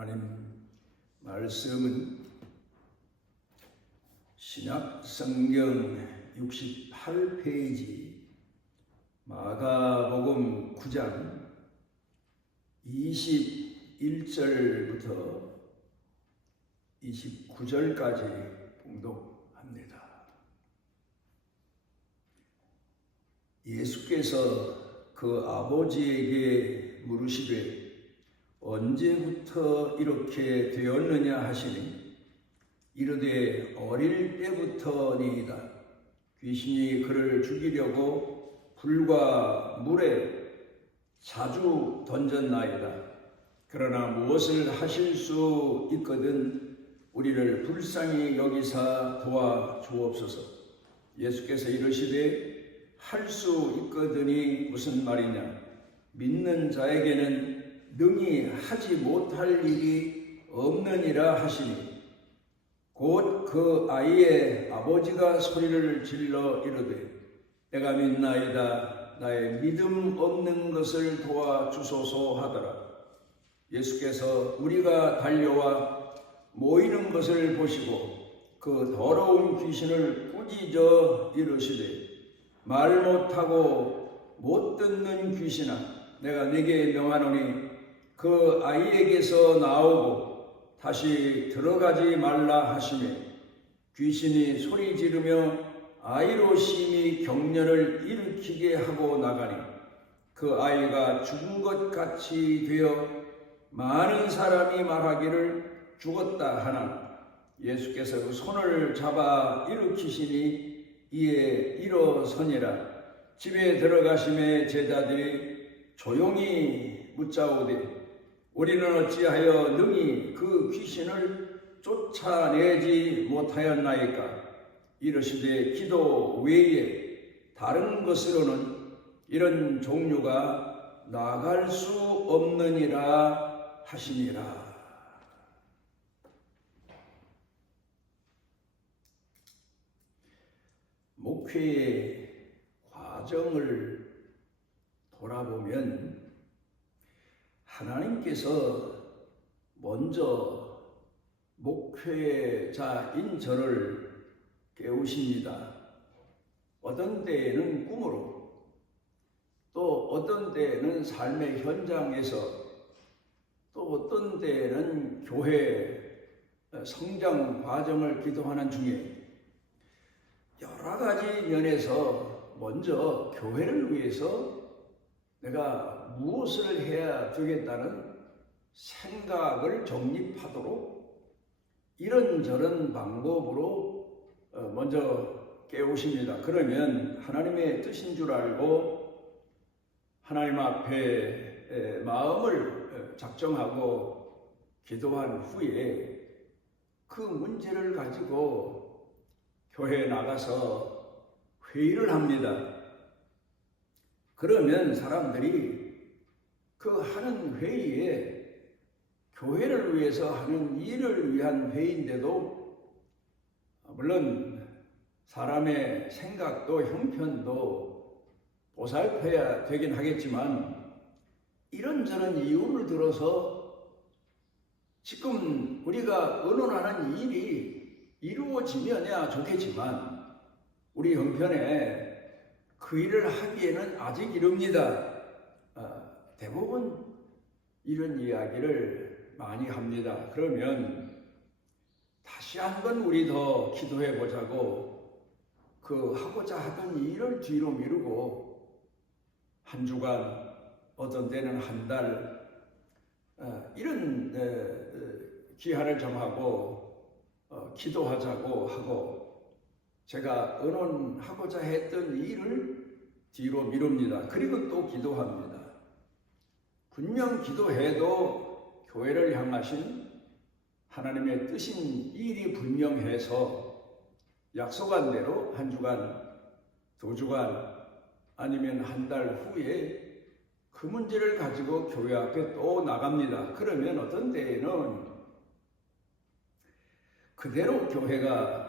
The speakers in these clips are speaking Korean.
하나님 말씀은 신약 성경 68페이지 마가복음 9장 21절부터 29절까지 봉독합니다. 예수께서 그 아버지에게 물으시되 언제부터 이렇게 되었느냐 하시니 이르되 어릴 때부터니이다. 귀신이 그를 죽이려고 불과 물에 자주 던졌나이다. 그러나 무엇을 하실 수 있거든 우리를 불쌍히 여기사 도와주옵소서. 예수께서 이르시되 할 수 있거든이 무슨 말이냐? 믿는 자에게는 능히 하지 못할 일이 없느니라 하시니 곧 그 아이의 아버지가 소리를 질러 이르되 내가 믿나이다. 나의 믿음 없는 것을 도와주소서 하더라. 예수께서 우리가 달려와 모이는 것을 보시고 그 더러운 귀신을 꾸짖어 이르시되 말 못하고 못 듣는 귀신아, 내가 네게 명하노니 그 아이에게서 나오고 다시 들어가지 말라 하시매 귀신이 소리 지르며 아이로 심히 격려를 일으키게 하고 나가니 그 아이가 죽은 것 같이 되어 많은 사람이 말하기를 죽었다 하나 예수께서 그 손을 잡아 일으키시니 이에 일어서니라. 집에 들어가심에 제자들이 조용히 묻자오되 우리는 어찌하여 능히 그 귀신을 쫓아내지 못하였나이까? 이르시되 기도 외에 다른 것으로는 이런 종류가 나갈 수 없느니라 하시니라. 목회의 과정을 돌아보면 하나님께서 먼저 목회자인 저를 깨우십니다. 어떤 때에는 꿈으로, 또 어떤 때에는 삶의 현장에서, 또 어떤 때에는 교회 성장 과정을 기도하는 중에 여러 가지 면에서 먼저 교회를 위해서 내가 무엇을 해야 되겠다는 생각을 정립하도록 이런저런 방법으로 먼저 깨우십니다. 그러면 하나님의 뜻인 줄 알고 하나님 앞에 마음을 작정하고 기도한 후에 그 문제를 가지고 교회에 나가서 회의를 합니다. 그러면 사람들이 그 하는 회의에 교회를 위해서 하는 일을 위한 회의인데도 물론 사람의 생각도 형편도 보살펴야 되긴 하겠지만 이런저런 이유를 들어서 지금 우리가 의논하는 일이 이루어지면야 좋겠지만 우리 형편에 그 일을 하기에는 아직 이릅니다. 대부분 이런 이야기를 많이 합니다. 그러면 다시 한번 우리 더 기도해 보자고 그 하고자 하던 일을 뒤로 미루고 한 주간, 어떤 때는 한 달 이런 기한을 정하고 기도하자고 하고 제가 의논하고자 했던 일을 뒤로 미룹니다. 그리고 또 기도합니다. 분명 기도해도 교회를 향하신 하나님의 뜻인 일이 분명해서 약속한 대로 한 주간, 두 주간 아니면 한 달 후에 그 문제를 가지고 교회 앞에 또 나갑니다. 그러면 어떤 때에는 그대로 교회가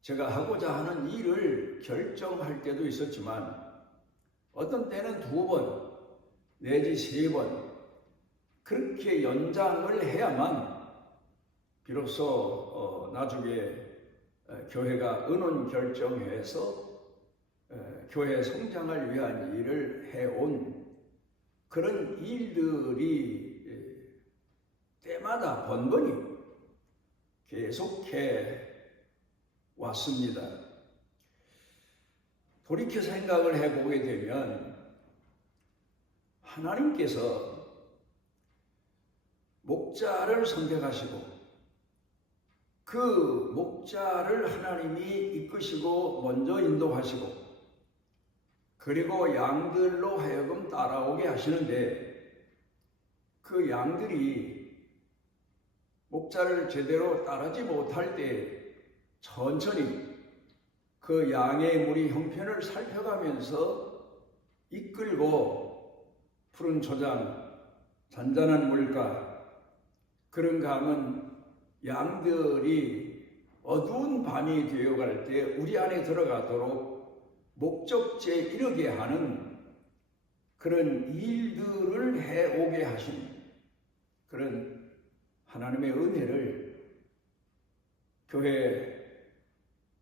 제가 하고자 하는 일을 결정할 때도 있었지만 어떤 때는 2번 내지 3번 그렇게 연장을 해야만 비로소 나중에 교회가 의논 결정해서 교회 성장을 위한 일을 해온 그런 일들이 때마다 번번이 계속해 왔습니다. 돌이켜 생각을 해보게 되면 하나님께서 목자를 선택하시고 그 목자를 하나님이 이끄시고 먼저 인도하시고 그리고 양들로 하여금 따라오게 하시는데 그 양들이 목자를 제대로 따르지 못할 때 천천히 그 양의 무리 형편을 살펴가면서 이끌고 푸른 초장, 잔잔한 물가, 그런가 하면 양들이 어두운 밤이 되어갈 때 우리 안에 들어가도록 목적지에 이르게 하는 그런 일들을 해오게 하신 그런 하나님의 은혜를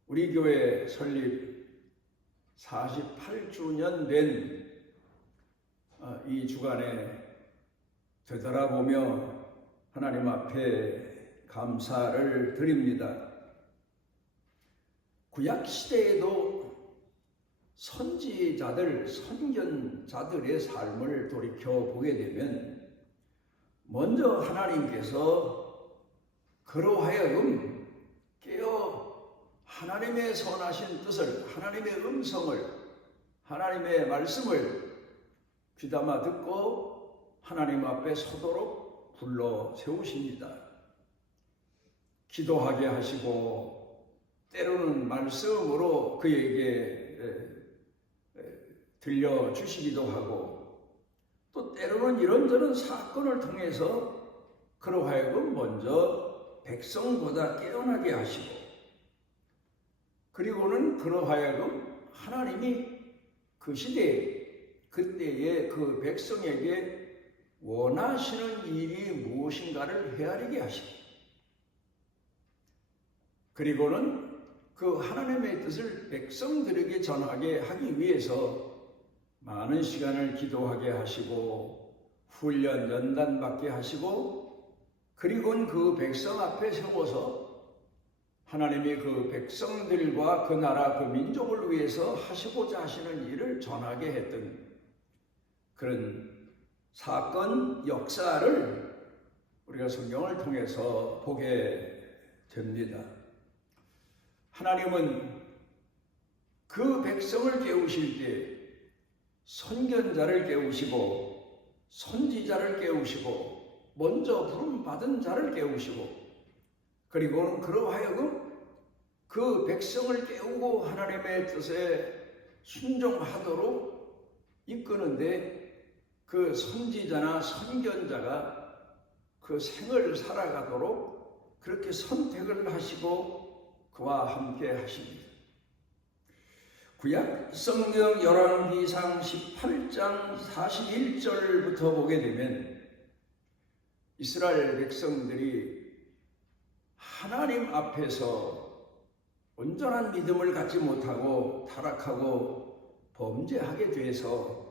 우리 교회 설립 48주년 된 이 주간에 되돌아보며 하나님 앞에 감사를 드립니다. 구약시대에도 선지자들, 선견자들의 삶을 돌이켜보게 되면 먼저 하나님께서 그로 하여금 깨어 하나님의 선하신 뜻을, 하나님의 음성을, 하나님의 말씀을 귀담아 듣고 하나님 앞에 서도록 불러 세우십니다. 기도하게 하시고 때로는 말씀으로 그에게 들려주시기도 하고 또 때로는 이런저런 사건을 통해서 그로 하여금 먼저 백성보다 깨어나게 하시고 그리고는 그로 하여금 하나님이 그 시대에 그때의 그 백성에게 원하시는 일이 무엇인가를 헤아리게 하시고 그리고는 그 하나님의 뜻을 백성들에게 전하게 하기 위해서 많은 시간을 기도하게 하시고 훈련 연단받게 하시고 그리고는 그 백성 앞에 세워서 하나님이 그 백성들과 그 나라 그 민족을 위해서 하시고자 하시는 일을 전하게 했던 그런 사건 역사를 우리가 성경을 통해서 보게 됩니다. 하나님은 그 백성을 깨우실 때 선견자를 깨우시고 선지자를 깨우시고 먼저 부름받은 자를 깨우시고 그리고는 그로 하여금 그 백성을 깨우고 하나님의 뜻에 순종하도록 이끄는데 그 선지자나 선견자가 그 생을 살아가도록 그렇게 선택을 하시고 그와 함께 하십니다. 구약 성경 열왕기상 18장 41절부터 보게 되면 이스라엘 백성들이 하나님 앞에서 온전한 믿음을 갖지 못하고 타락하고 범죄하게 돼서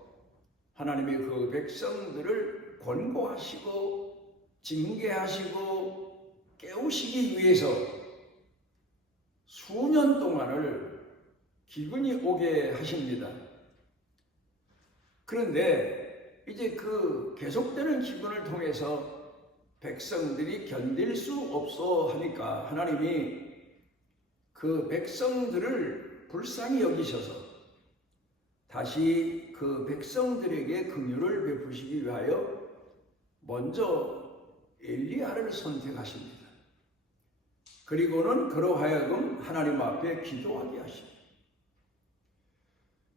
하나님이 그 백성들을 권고하시고 징계하시고 깨우시기 위해서 수년 동안을 기근이 오게 하십니다. 그런데 이제 그 계속되는 기근을 통해서 백성들이 견딜 수 없어 하니까 하나님이 그 백성들을 불쌍히 여기셔서 다시 그 백성들에게 긍휼을 베푸시기 위하여 먼저 엘리야를 선택하십니다. 그리고는 그로 하여금 하나님 앞에 기도하게 하십니다.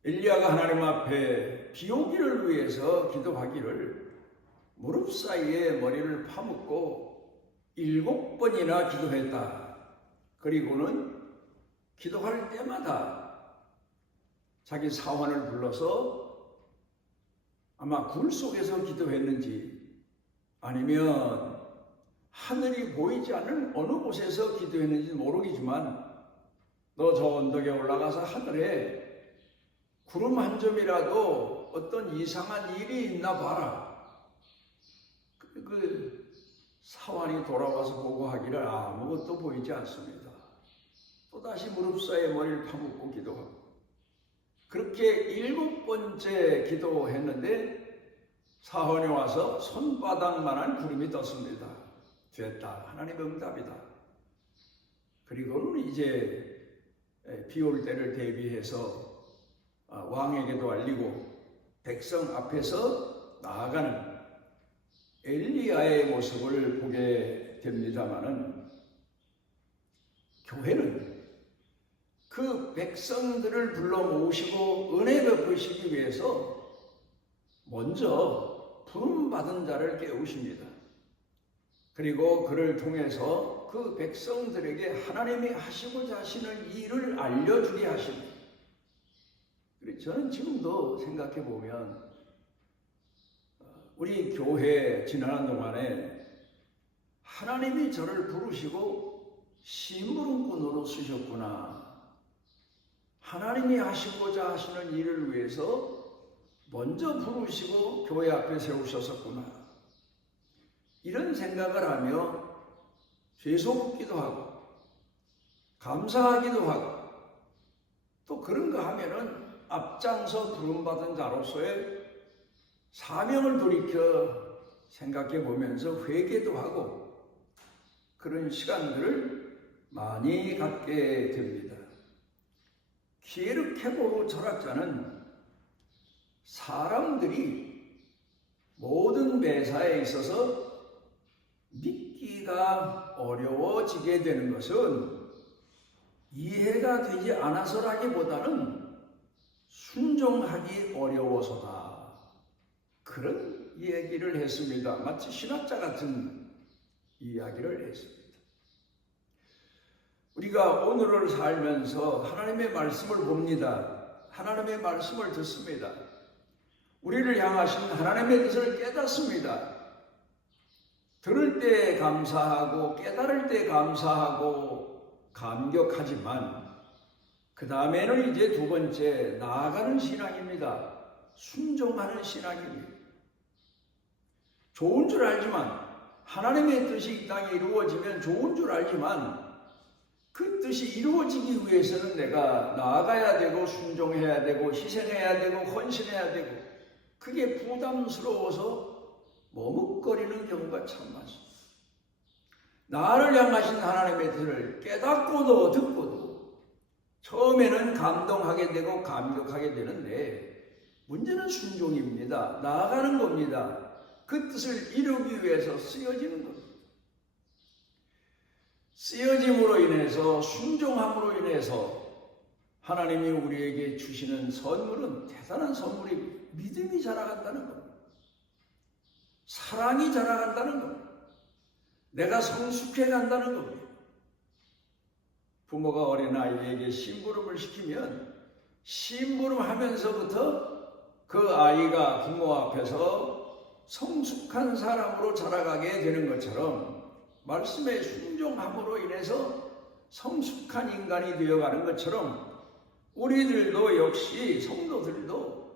엘리야가 하나님 앞에 비 오기를 위해서 기도하기를 무릎 사이에 머리를 파묻고 7번이나 기도했다. 그리고는 기도할 때마다 자기 사환을 불러서 아마 굴 속에서 기도했는지 아니면 하늘이 보이지 않는 어느 곳에서 기도했는지 모르겠지만 너 저 언덕에 올라가서 하늘에 구름 한 점이라도 어떤 이상한 일이 있나 봐라. 그 사환이 돌아와서 보고하기를 아무것도 보이지 않습니다. 또다시 무릎 사이에 머리를 파묻고 기도하고 그렇게 7번째 기도했는데 사환이 와서 손바닥만한 구름이 떴습니다. 됐다. 하나님의 응답이다. 그리고는 이제 비 올 때를 대비해서 왕에게도 알리고 백성 앞에서 나아가는 엘리야의 모습을 보게 됩니다마는 교회는 그 백성들을 불러 모으시고 은혜 베푸시기 위해서 먼저 부름받은 자를 깨우십니다. 그리고 그를 통해서 그 백성들에게 하나님이 하시고자 하시는 일을 알려주게 하십니다. 저는 지금도 생각해 보면 우리 교회 지나는 동안에 하나님이 저를 부르시고 심부름꾼으로 쓰셨구나. 하나님이 하시고자 하시는 일을 위해서 먼저 부르시고 교회 앞에 세우셨었구나. 이런 생각을 하며 죄송하기도 하고 감사하기도 하고 또 그런 거 하면은 앞장서 부름받은 자로서의 사명을 돌이켜 생각해 보면서 회개도 하고 그런 시간들을 많이 갖게 됩니다. 키에르케고르 철학자는 사람들이 모든 매사에 있어서 믿기가 어려워지게 되는 것은 이해가 되지 않아서라기보다는 순종하기 어려워서다. 그런 얘기를 했습니다. 마치 신학자 같은 이야기를 했습니다. 우리가 오늘을 살면서 하나님의 말씀을 봅니다. 하나님의 말씀을 듣습니다. 우리를 향하신 하나님의 뜻을 깨닫습니다. 들을 때 감사하고 깨달을 때 감사하고 감격하지만 그 다음에는 이제 두 번째 나아가는 신앙입니다. 순종하는 신앙입니다. 좋은 줄 알지만 하나님의 뜻이 이 땅에 이루어지면 좋은 줄 알지만 그 뜻이 이루어지기 위해서는 내가 나아가야 되고 순종해야 되고 희생해야 되고 헌신해야 되고 그게 부담스러워서 머뭇거리는 경우가 참 많습니다. 나를 향하신 하나님의 뜻을 깨닫고도 듣고도 처음에는 감동하게 되고 감격하게 되는데 문제는 순종입니다. 나아가는 겁니다. 그 뜻을 이루기 위해서 쓰여지는 겁니다. 쓰여짐으로 인해서 순종함으로 인해서 하나님이 우리에게 주시는 선물은 대단한 선물이 믿음이 자라간다는 겁니다. 사랑이 자라간다는 겁니다. 내가 성숙해 간다는 겁니다. 부모가 어린아이에게 심부름을 시키면 심부름하면서부터 그 아이가 부모 앞에서 성숙한 사람으로 자라가게 되는 것처럼 말씀에 순종함으로 인해서 성숙한 인간이 되어가는 것처럼 우리들도 역시 성도들도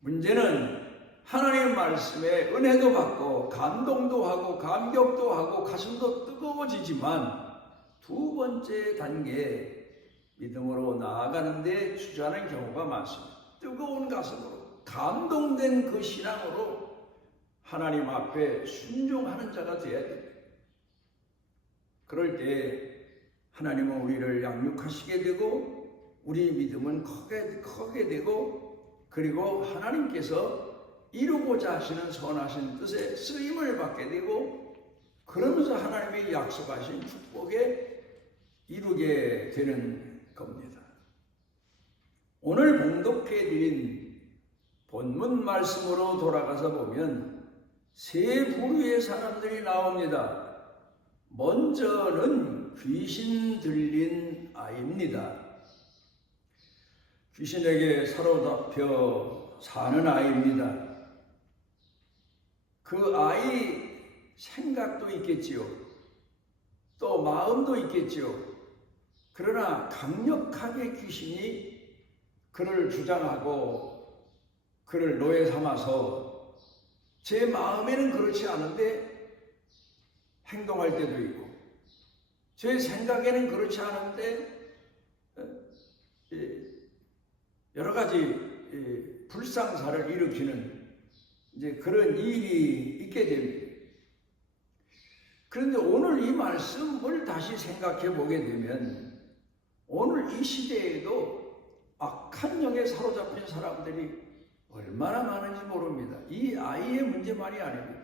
문제는 하나님의 말씀에 은혜도 받고 감동도 하고 감격도 하고 가슴도 뜨거워지지만 두 번째 단계 믿음으로 나아가는 데 주저하는 경우가 많습니다. 뜨거운 가슴으로 감동된 그 신앙으로 하나님 앞에 순종하는 자가 되어야 됩니다. 그럴 때 하나님은 우리를 양육하시게 되고 우리 믿음은 크게 되고 그리고 하나님께서 이루고자 하시는 선하신 뜻에 쓰임을 받게 되고 그러면서 하나님이 약속하신 축복에 이루게 되는 겁니다. 오늘 봉독해 드린 본문 말씀으로 돌아가서 보면 세 부류의 사람들이 나옵니다. 먼저는 귀신 들린 아이입니다. 귀신에게 사로잡혀 사는 아이입니다. 그 아이 생각도 있겠지요. 또 마음도 있겠지요. 그러나 강력하게 귀신이 그를 주장하고 그를 노예 삼아서 제 마음에는 그렇지 않은데 행동할 때도 있고 제 생각에는 그렇지 않은데 여러 가지 불상사를 일으키는 이제 그런 일이 있게 됩니다. 그런데 오늘 이 말씀을 다시 생각해 보게 되면 오늘 이 시대에도 악한 영에 사로잡힌 사람들이 얼마나 많은지 모릅니다. 이 아이의 문제만이 아닙니다.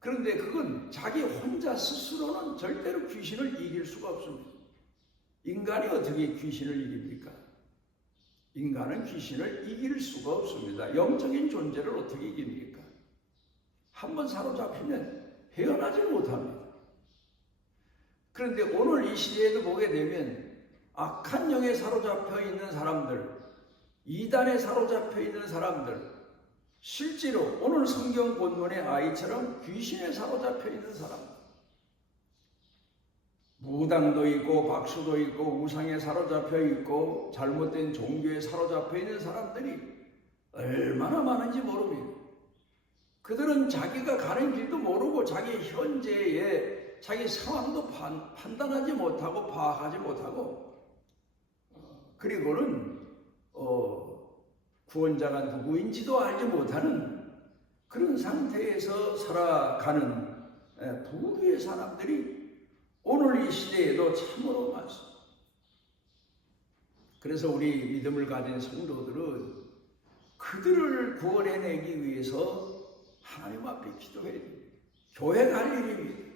그런데 그건 자기 혼자 스스로는 절대로 귀신을 이길 수가 없습니다. 인간이 어떻게 귀신을 이깁니까? 인간은 귀신을 이길 수가 없습니다. 영적인 존재를 어떻게 이깁니까? 한번 사로잡히면 헤어나지 못합니다. 그런데 오늘 이 시대에도 보게 되면 악한 영에 사로잡혀 있는 사람들, 이단에 사로잡혀 있는 사람들, 실제로 오늘 성경 본문의 아이처럼 귀신에 사로잡혀 있는 사람들, 무당도 있고 박수도 있고 우상에 사로잡혀 있고 잘못된 종교에 사로잡혀 있는 사람들이 얼마나 많은지 모릅니다. 그들은 자기가 가는 길도 모르고 자기 현재의 자기 상황도 판단하지 못하고 파악하지 못하고 그리고는 구원자가 누구인지도 알지 못하는 그런 상태에서 살아가는 부류의 사람들이 오늘 이 시대에도 참으로 많습니다. 그래서 우리 믿음을 가진 성도들은 그들을 구원해내기 위해서 하나님 앞에 기도해야 됩니다. 교회 갈 일입니다.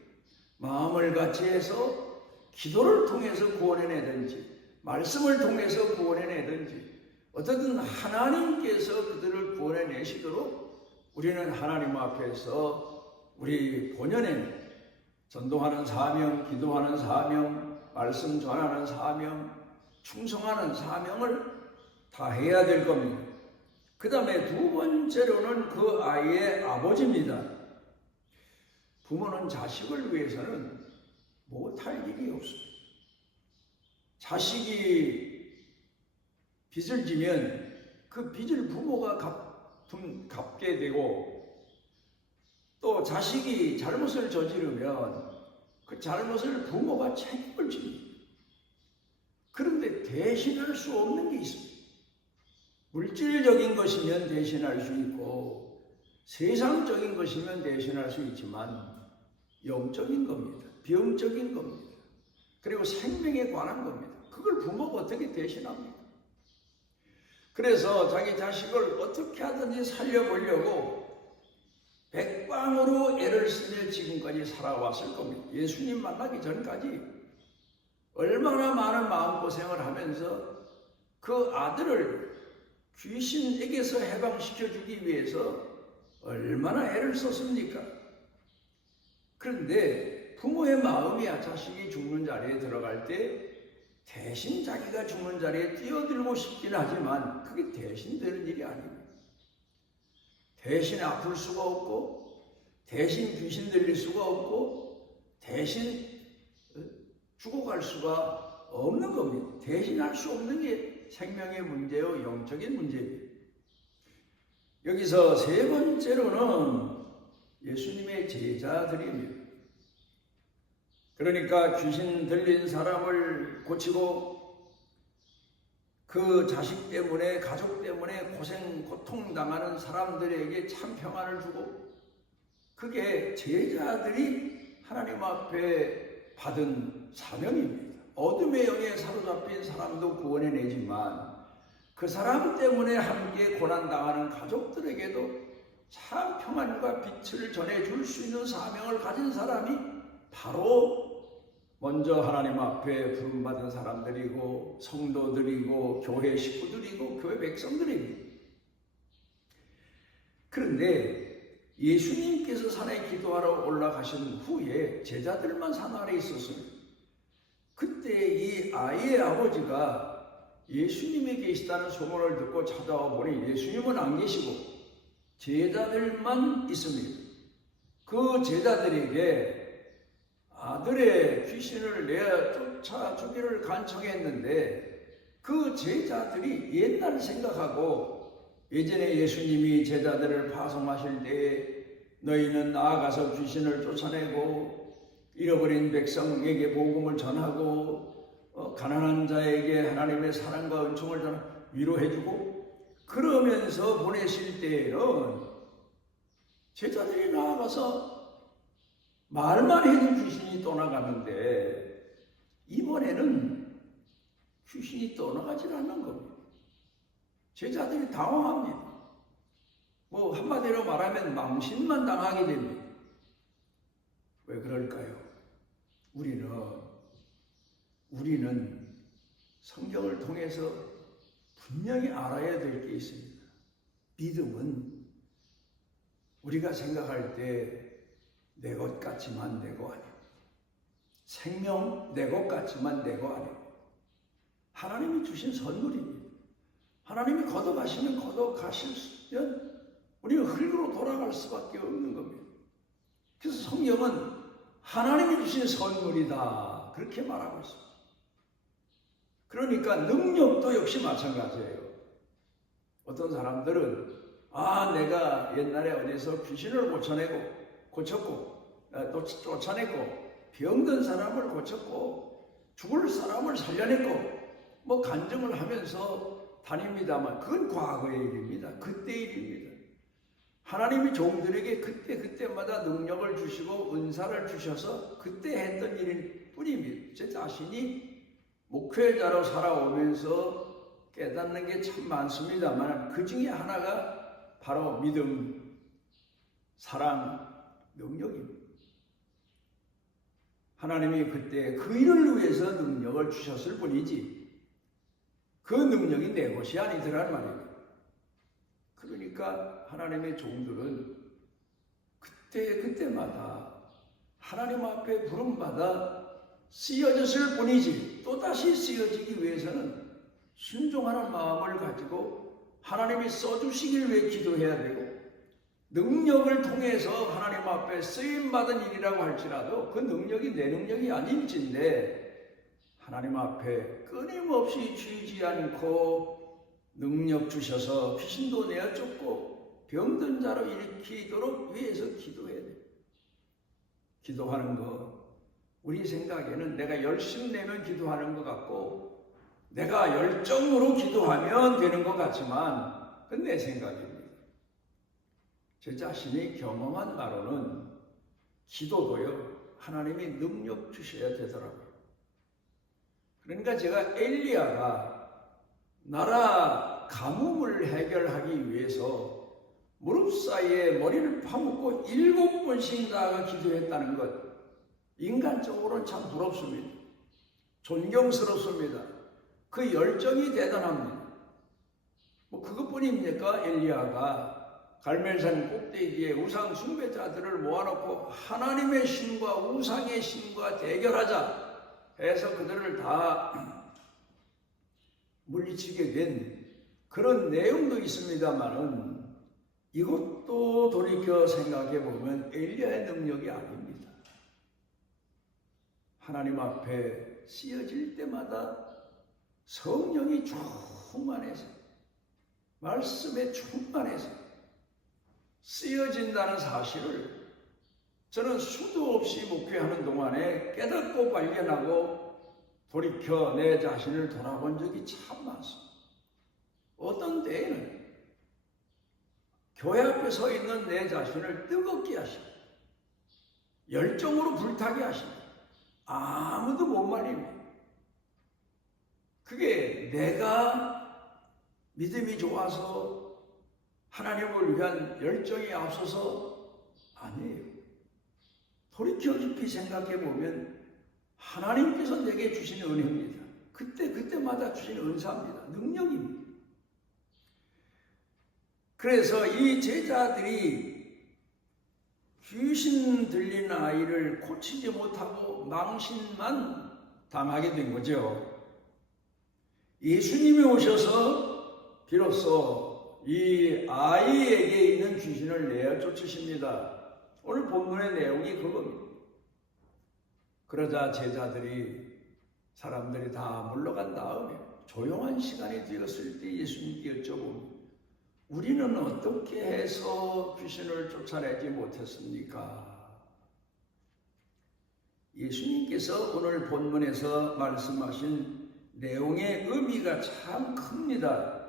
마음을 같이 해서 기도를 통해서 구원해내든지 말씀을 통해서 구원해내든지 어쨌든 하나님께서 그들을 구원해내시도록 우리는 하나님 앞에서 우리 본연의 전도하는 사명, 기도하는 사명, 말씀 전하는 사명, 충성하는 사명을 다 해야 될 겁니다. 그 다음에 두 번째로는 그 아이의 아버지입니다. 부모는 자식을 위해서는 못할 일이 없습니다. 자식이 빚을 지면 그 빚을 부모가 갚게 되고 또 자식이 잘못을 저지르면 그 잘못을 부모가 책임을 집니다. 그런데 대신할 수 없는 게 있습니다. 물질적인 것이면 대신할 수 있고 세상적인 것이면 대신할 수 있지만 영적인 겁니다. 병적인 겁니다. 그리고 생명에 관한 겁니다. 그걸 부모가 어떻게 대신합니까? 그래서 자기 자식을 어떻게 하든지 살려보려고 백방으로 애를 쓰며 지금까지 살아왔을 겁니다. 예수님 만나기 전까지 얼마나 많은 마음고생을 하면서 그 아들을 귀신에게서 해방시켜주기 위해서 얼마나 애를 썼습니까? 그런데 부모의 마음이야 자식이 죽는 자리에 들어갈 때 대신 자기가 죽는 자리에 뛰어들고 싶긴 하지만 그게 대신 되는 일이 아닙니다. 대신 아플 수가 없고 대신 귀신 들릴 수가 없고 대신 죽어갈 수가 없는 겁니다. 대신할 수 없는 게 생명의 문제요 영적인 문제입니다. 여기서 세 번째로는 예수님의 제자들입니다. 그러니까 귀신 들린 사람을 고치고 그 자식 때문에 가족 때문에 고통당하는 사람들에게 참 평안을 주고 그게 제자들이 하나님 앞에 받은 사명입니다. 어둠의 영에 사로잡힌 사람도 구원해내지만 그 사람 때문에 함께 고난당하는 가족들에게도 참 평안과 빛을 전해줄 수 있는 사명을 가진 사람이 바로 먼저 하나님 앞에 부름받은 사람들이고 성도들이고 교회 식구들이고 교회 백성들입니다. 그런데 예수님께서 산에 기도하러 올라가신 후에 제자들만 산 아래 있었습니다. 그때 이 아이의 아버지가 예수님이 계시다는 소문을 듣고 찾아와 보니 예수님은 안 계시고 제자들만 있습니다. 그 제자들에게 아들의 귀신을 내어 쫓아주기를 간청했는데 그 제자들이 옛날 생각하고 예전에 예수님이 제자들을 파송하실 때에 너희는 나아가서 귀신을 쫓아내고 잃어버린 백성에게 복음을 전하고 가난한 자에게 하나님의 사랑과 은총을 위로해주고 그러면서 보내실 때에는 제자들이 나아가서 말만 해도 귀신이 떠나가는데 이번에는 귀신이 떠나가질 않는 겁니다. 제자들이 당황합니다. 뭐 한마디로 말하면 망신만 당하게 됩니다. 왜 그럴까요? 우리는 성경을 통해서 분명히 알아야 될 게 있습니다. 믿음은 우리가 생각할 때 내 것 같지만 내 거 아니에요. 생명 내 것 같지만 내 거 아니에요. 하나님이 주신 선물입니다. 하나님이 걷어가시면 우리는 흙으로 돌아갈 수밖에 없는 겁니다. 그래서 성경은 하나님이 주신 선물이다 그렇게 말하고 있습니다. 그러니까 능력도 역시 마찬가지예요. 어떤 사람들은 내가 옛날에 어디서 귀신을 고쳤고 또 쫓아냈고 병든 사람을 고쳤고 죽을 사람을 살려냈고 뭐 간증을 하면서 다닙니다만 그건 과거의 일입니다. 그때 일입니다. 하나님이 종들에게 그때마다 능력을 주시고 은사를 주셔서 그때 했던 일일 뿐입니다. 제 자신이 목회자로 살아오면서 깨닫는 게 참 많습니다만 그 중에 하나가 바로 믿음, 사랑, 능력입니다. 하나님이 그때 그 일을 위해서 능력을 주셨을 뿐이지 그 능력이 내 것이 아니더란 말이에요. 그러니까 하나님의 종들은 그때마다 하나님 앞에 부름받아 쓰여졌을 뿐이지 또다시 쓰여지기 위해서는 순종하는 마음을 가지고 하나님이 써주시길 위해 기도해야 되고 능력을 통해서 하나님 앞에 쓰임받은 일이라고 할지라도 그 능력이 내 능력이 아닐진데 하나님 앞에 끊임없이 쉬지 않고 능력 주셔서 귀신도 내어 쫓고 병든 자로 일으키도록 위해서 기도해야 돼요. 기도하는 거 우리 생각에는 내가 열심 내면 기도하는 것 같고 내가 열정으로 기도하면 되는 것 같지만 그건 내 생각입니다. 제 자신이 경험한 바로는 기도도요 하나님이 능력 주셔야 되더라고요. 그러니까 제가 엘리야가 나라 가뭄을 해결하기 위해서 무릎 사이에 머리를 파묻고 7번씩 나아가 기도했다는 것 인간적으로는 참 부럽습니다. 존경스럽습니다. 그 열정이 대단합니다. 뭐 그것뿐입니까? 엘리야가 갈멜산 꼭대기에 우상 숭배자들을 모아놓고 하나님의 신과 우상의 신과 대결하자 해서 그들을 다 물리치게 된 그런 내용도 있습니다만은 이것도 돌이켜 생각해 보면 엘리야의 능력이 아닙니다. 하나님 앞에 쓰여질 때마다 성령이 충만해서 말씀에 충만해서 쓰여진다는 사실을 저는 수도 없이 목회하는 동안에 깨닫고 발견하고 돌이켜 내 자신을 돌아본 적이 참 많습니다. 어떤 때에는 교회 앞에 서 있는 내 자신을 뜨겁게 하시고 열정으로 불타게 하시고 아무도 못 말립니다. 그게 내가 믿음이 좋아서 하나님을 위한 열정이 앞서서 아니에요. 돌이켜 깊이 생각해 보면 하나님께서 내게 주신 은혜입니다. 그때마다 주신 은사입니다. 능력입니다. 그래서 이 제자들이 귀신 들린 아이를 고치지 못하고 망신만 당하게 된 거죠. 예수님이 오셔서 비로소 이 아이에게 있는 귀신을 내어 쫓으십니다. 오늘 본문의 내용이 그겁니다. 그러자 사람들이 다 물러간 다음에 조용한 시간이 되었을 때 예수님께 여쭤봅니다. 우리는 어떻게 해서 귀신을 쫓아내지 못했습니까? 예수님께서 오늘 본문에서 말씀하신 내용의 의미가 참 큽니다.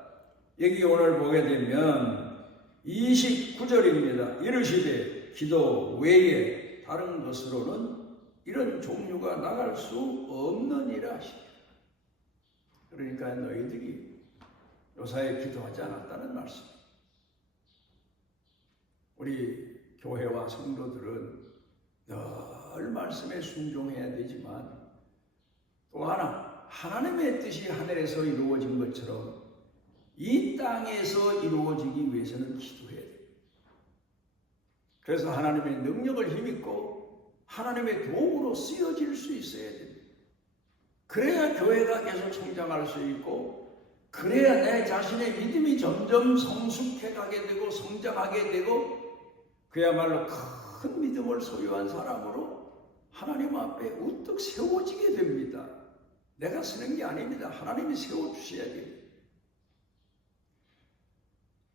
여기 오늘 보게 되면 29절입니다. 이르시되 기도 외에 다른 것으로는 이런 종류가 나갈 수 없느니라 하시니라. 그러니까 너희들이 요사에 기도하지 않았다는 말씀. 우리 교회와 성도들은 늘 말씀에 순종해야 되지만 또 하나님의 뜻이 하늘에서 이루어진 것처럼 이 땅에서 이루어지기 위해서는 기도해야 돼요. 그래서 하나님의 능력을 힘입고 하나님의 도구로 쓰여질 수 있어야 됩니다. 그래야 교회가 계속 성장할 수 있고 그래야 내 자신의 믿음이 점점 성숙해 가게 되고 성장하게 되고 그야말로 큰 믿음을 소유한 사람으로 하나님 앞에 우뚝 세워지게 됩니다. 내가 쓰는 게 아닙니다. 하나님이 세워주셔야 됩니다.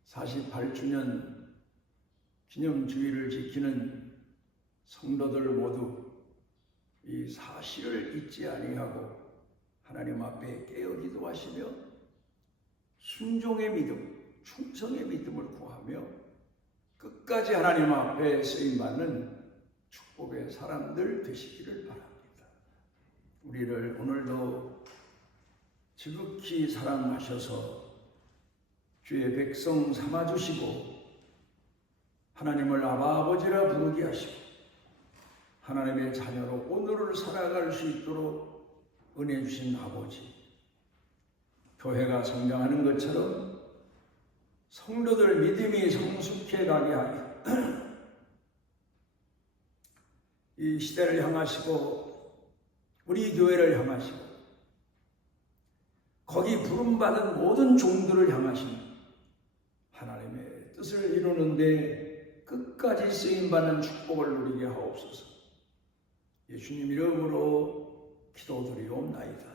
48주년 기념주의를 지키는 성도들 모두 이 사실을 잊지 아니하고 하나님 앞에 깨어 기도하시며 순종의 믿음, 충성의 믿음을 구하며 끝까지 하나님 앞에 쓰임받는 축복의 사람들 되시기를 바랍니다. 우리를 오늘도 지극히 사랑하셔서 주의 백성 삼아주시고 하나님을 아버지라 부르게 하시고 하나님의 자녀로 오늘을 살아갈 수 있도록 은혜 주신 아버지, 교회가 성장하는 것처럼 성도들 믿음이 성숙해 가게 하여 이 시대를 향하시고 우리 교회를 향하시고 거기 부름받은 모든 종들을 향하시는 하나님의 뜻을 이루는데 끝까지 쓰임받는 축복을 누리게 하옵소서. 예수님 이름으로 기도드리옵나이다.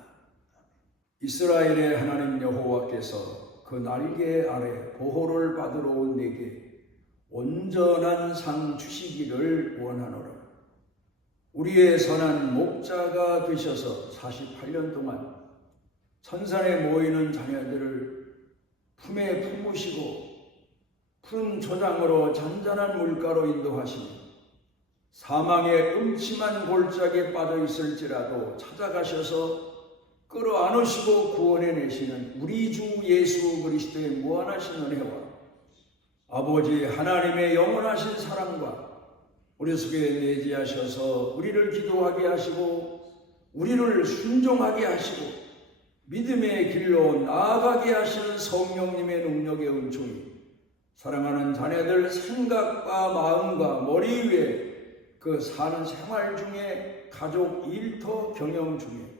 이스라엘의 하나님 여호와께서 그 날개 아래 보호를 받으러 온 내게 온전한 상 주시기를 원하노라. 우리의 선한 목자가 되셔서 48년 동안 선산에 모이는 자녀들을 품에 품으시고 푸른 초장으로 잔잔한 물가로 인도하시니 사망의 음침한 골짜기에 빠져 있을지라도 찾아가셔서 끌어안으시고 구원해내시는 우리 주 예수 그리스도의 무한하신 은혜와 아버지 하나님의 영원하신 사랑과 우리 속에 내재하셔서 우리를 기도하게 하시고 우리를 순종하게 하시고 믿음의 길로 나아가게 하시는 성령님의 능력의 은총이 사랑하는 자녀들 생각과 마음과 머리 위에 그 사는 생활 중에 가족 일터 경영 중에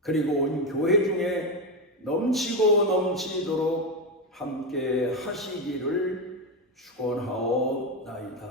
그리고 온 교회 중에 넘치고 넘치도록 함께 하시기를 축원하옵나이다.